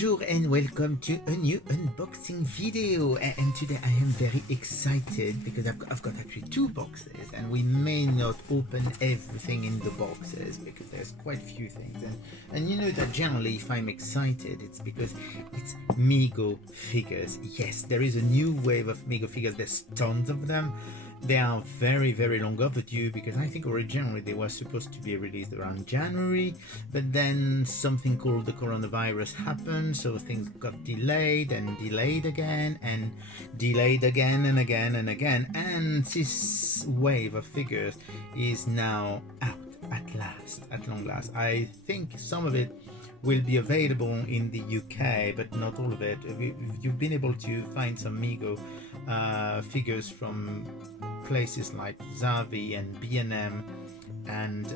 Bonjour and welcome to a new unboxing video, and today I am very excited because I've got actually two boxes, and we may not open everything in the boxes because there's quite a few things, and you know that generally if I'm excited it's because it's Mego figures. Yes, there is a new wave of Mego figures. There's tons of them. They are very, very long overdue because I think originally they were supposed to be released around January, but then something called the coronavirus happened, so things got delayed and delayed again and delayed again and again and again, and this wave of figures is now out at last, at long last. I think some of it will be available in the UK, but not all of it. You've been able to find some Mego figures from places like Zavi and B&M and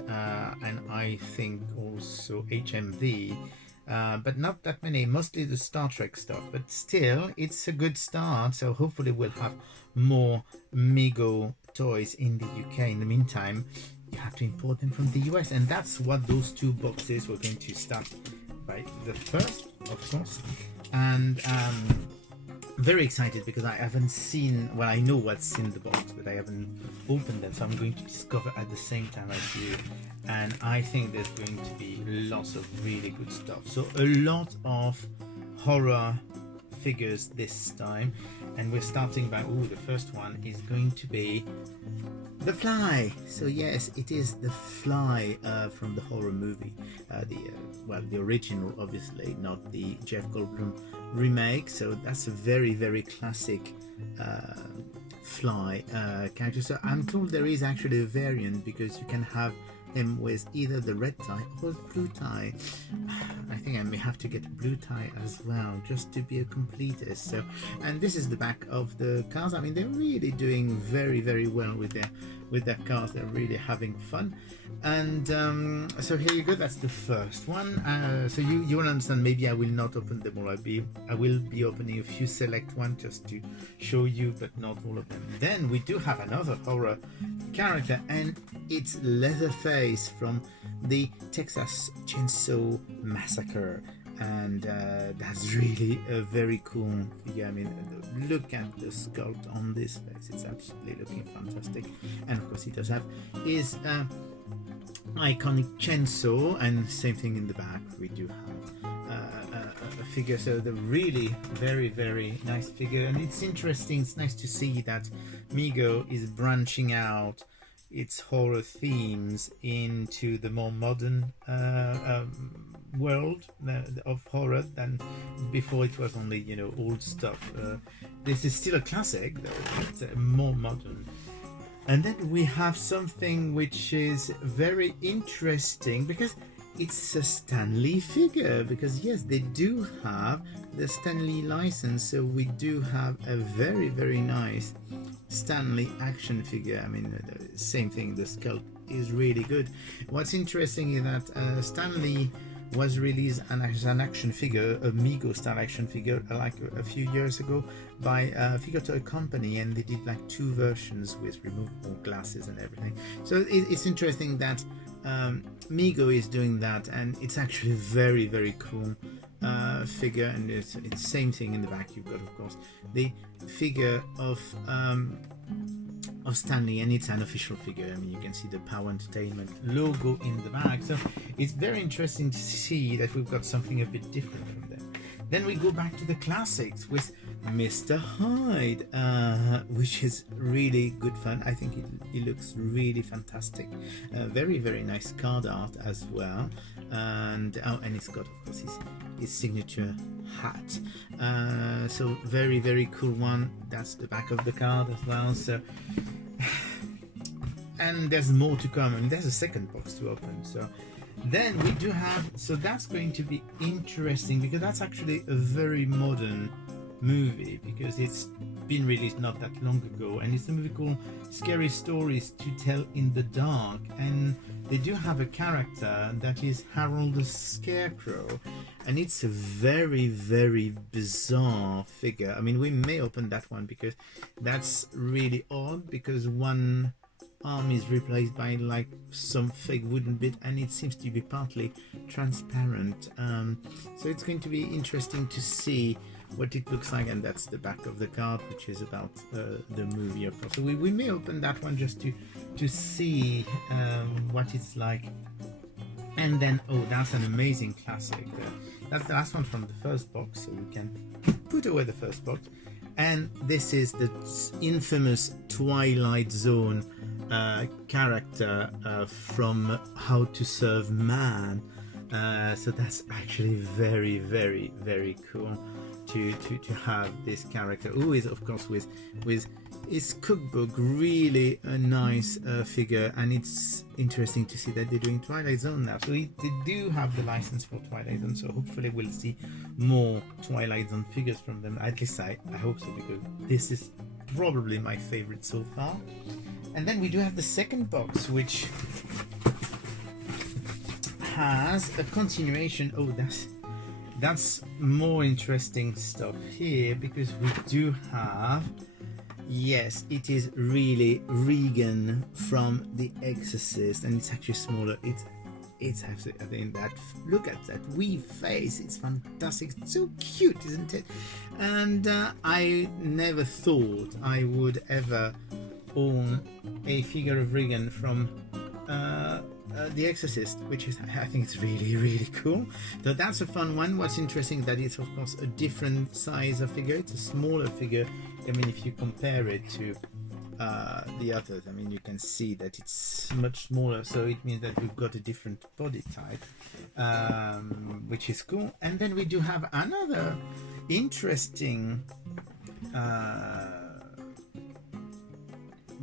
I think also HMV, but not that many, mostly the Star Trek stuff, but still it's a good start. So hopefully we'll have more Mego toys in the UK. In the meantime, you have to import them from the US, and that's what those two boxes we're going to start by. The first, of course, and very excited because I haven't seen, well, I know what's in the box, but I haven't opened them, so I'm going to discover at the same time as you, and I think there's going to be lots of really good stuff. So a lot of horror figures this time, and we're starting by, the first one is going to be The Fly. So yes, it is The Fly from the horror movie, the original, obviously, not the Jeff Goldblum remake. So that's a very, very classic Fly character. So I'm told there is actually a variant because you can have him with either the red tie or the blue tie. I think I may have to get a blue tie as well just to be a completist. So, and this is the back of the cars. I mean, they're really doing very, very well with their cars. They're really having fun. And so here you go. That's the first one. So you will understand. Maybe I will not open them all. I will be opening a few select ones just to show you, but not all of them. Then we do have another horror character, and it's Leatherface from the Texas Chainsaw Massacre, and that's really a very cool figure. I mean, look at the sculpt on this face, it's absolutely looking fantastic. And of course he does have his iconic chainsaw, and same thing in the back. We do have a figure, so the really very, very nice figure. And it's interesting, it's nice to see that Mego is branching out its horror themes into the more modern world of horror than before. It was only, old stuff. This is still a classic though, but more modern. And then we have something which is very interesting because it's a Stan Lee figure, because yes, they do have the Stan Lee license, so we do have a very, very nice Stan Lee action figure. I mean, the same thing, the sculpt is really good. What's interesting is that Stan Lee was released as an action figure, a Mego style action figure, like a few years ago by a figure toy company, and they did like two versions with removable glasses and everything. So it's interesting that Mego is doing that, and it's actually very, very cool figure. And it's same thing in the back. You've got, of course, the figure of Stan Lee, and it's an official figure. I mean, you can see the Power Entertainment logo in the back, so it's very interesting to see that we've got something a bit different from them. Then we go back to the classics with Mr. Hyde, which is really good fun. I think it looks really fantastic. Very, very nice card art as well, and it's got, of course, his signature hat. So very, very cool one. That's the back of the card as well. So, and there's more to come, and there's a second box to open. So then we do have, so that's going to be interesting because that's actually a very modern movie, because it's been released not that long ago, and it's a movie called Scary Stories to Tell in the Dark, and they do have a character that is Harold the Scarecrow, and it's a very, very bizarre figure. I mean, we may open that one because that's really odd, because one arm is replaced by like some fake wooden bit, and it seems to be partly transparent. So it's going to be interesting to see what it looks like, and that's the back of the card, which is about the movie, of course. So we may open that one just to see what it's like. And then, oh, that's an amazing classic. That's the last one from the first box, so we can put away the first box. And this is the infamous Twilight Zone character from How to Serve Man. So that's actually very, very, very cool to have this character, who is of course with his cookbook, really a nice figure. And it's interesting to see that they're doing Twilight Zone now, so they do have the license for Twilight Zone, so hopefully we'll see more Twilight Zone figures from them. At least I hope so, because this is probably my favorite so far. And then we do have the second box, which has a continuation. Oh, that's more interesting stuff here, because we do have, yes, it is really Regan from The Exorcist, and it's actually smaller. It's actually, I think, that, look at that wee face, it's fantastic. It's so cute, isn't it? And I never thought I would ever own a figure of Regan from The Exorcist, which is, I think it's really, really cool. So that's a fun one. What's interesting that it's of course a different size of figure. It's a smaller figure. I mean, if you compare it to the others, I mean, you can see that it's much smaller, so it means that we've got a different body type, which is cool. And then we do have another interesting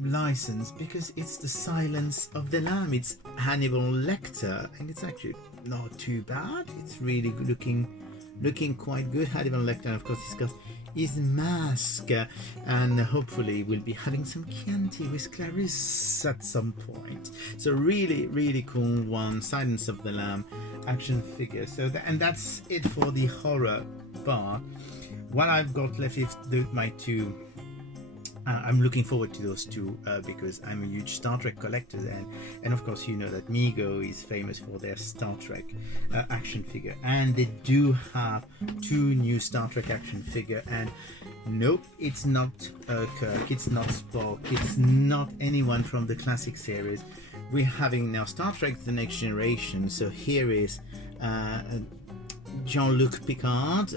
license, because it's the Silence of the Lamb. It's Hannibal Lecter, and it's actually not too bad. It's really looking quite good. Hannibal Lecter, of course, he's got his mask, and hopefully we'll be having some Chianti with Clarice at some point. So really, really cool one. Silence of the Lamb action figure. So and that's it for the horror part. What I've got left is my two. I'm looking forward to those two because I'm a huge Star Trek collector, and of course you know that Mego is famous for their Star Trek action figure, and they do have two new Star Trek action figure. And nope, it's not Kirk, it's not Spock, it's not anyone from the classic series. We're having now Star Trek The Next Generation. So here is Jean-Luc Picard,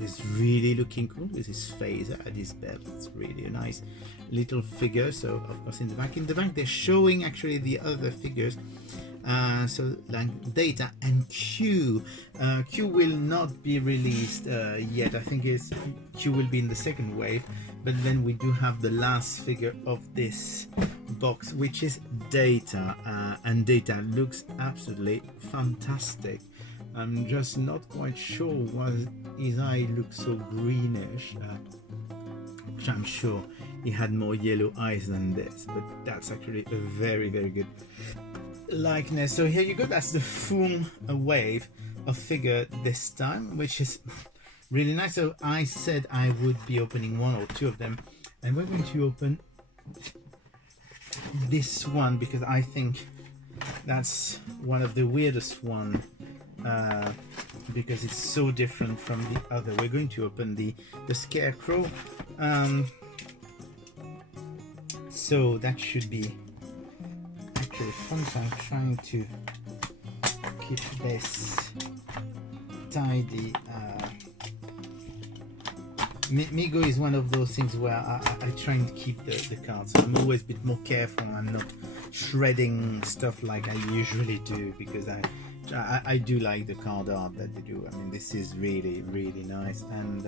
is really looking cool with his phaser at his belt. It's really a nice little figure. So of course in the back they're showing actually the other figures. So like Data and Q. Q will not be released yet. I think Q will be in the second wave. But then we do have the last figure of this box, which is Data, and Data looks absolutely fantastic. I'm just not quite sure why his eye looks so greenish, which I'm sure he had more yellow eyes than this, but that's actually a very, very good likeness. So here you go, that's the full wave of figure this time, which is really nice. So I said I would be opening one or two of them, and we're going to open this one because I think that's one of the weirdest one, because it's so different from the other. We're going to open the Scarecrow, so that should be actually fun. So I'm trying to keep this tidy. Mego is one of those things where I try and keep the cards. I'm always a bit more careful. I'm not shredding stuff like I usually do, because I do like the card art that they do. I mean, this is really, really nice, and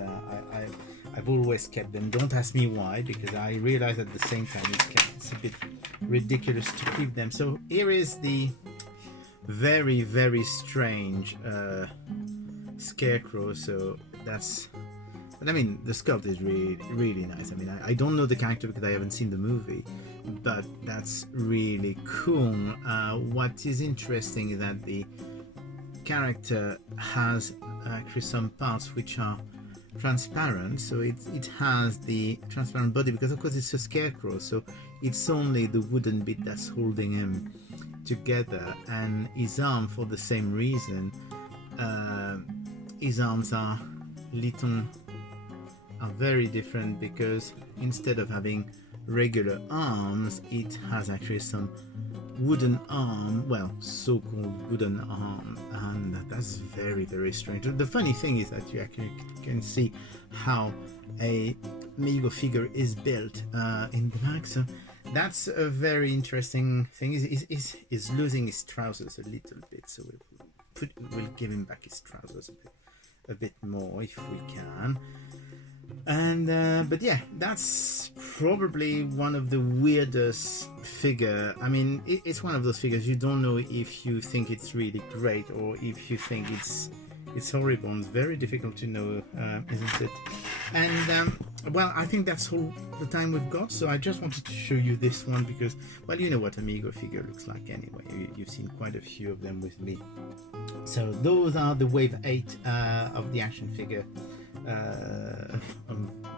I've always kept them. Don't ask me why, because I realize at the same time it's a bit ridiculous to keep them. So here is the very, very strange Scarecrow. So that's, but I mean, the sculpt is really, really nice. I mean, I don't know the character because I haven't seen the movie, but that's really cool. What is interesting is that the character has actually some parts which are transparent, so it has the transparent body, because of course it's a scarecrow, so it's only the wooden bit that's holding him together. And his arm, for the same reason, his arms are very different, because instead of having regular arms, it has actually some wooden arm, well, so-called wooden arm, and that's very, very strange. The funny thing is that you actually can see how a Mego figure is built in the back, so that's a very interesting thing. Is losing his trousers a little bit, so we'll give him back his trousers a bit more if we can. And but yeah, that's probably one of the weirdest figure. I mean, it's one of those figures you don't know if you think it's really great or if you think it's horrible. It's very difficult to know, isn't it? And well, I think that's all the time we've got, so I just wanted to show you this one because, well, you know what a Mego figure looks like anyway. You've seen quite a few of them with me. So those are the wave 8 of the action figure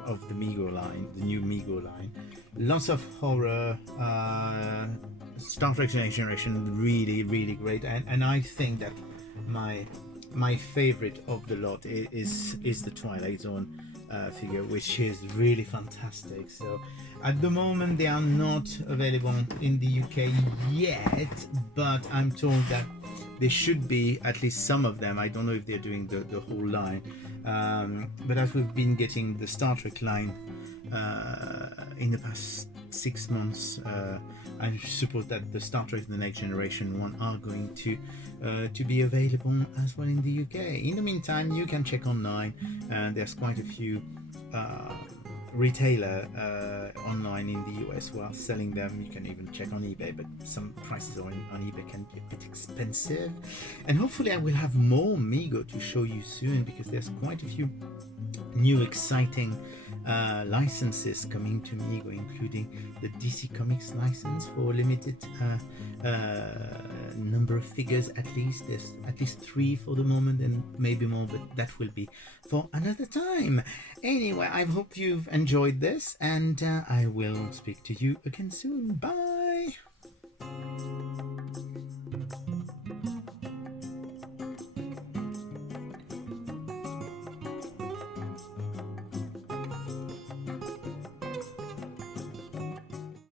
of the Mego line, the new Mego line. Lots of horror, Star Trek Next Generation, really, really great, and I think that my favorite of the lot is the Twilight Zone figure, which is really fantastic. So at the moment they are not available in the UK yet, but I'm told that they should be, at least some of them. I don't know if they're doing the whole line, but as we've been getting the Star Trek line in the past 6 months, I suppose that the Star Trek The Next Generation one are going to be available as well in the UK. In the meantime, you can check online, and there's quite a few retailer online in the US who are selling them. You can even check on eBay, but some prices on eBay can be a bit expensive. And hopefully I will have more Mego to show you soon, because there's quite a few new exciting licenses coming to Mego, including the DC Comics license for limited number of figures. At least there's at least 3 for the moment, and maybe more, but that will be for another time. Anyway, I hope you've enjoyed this, and I will speak to you again soon. Bye.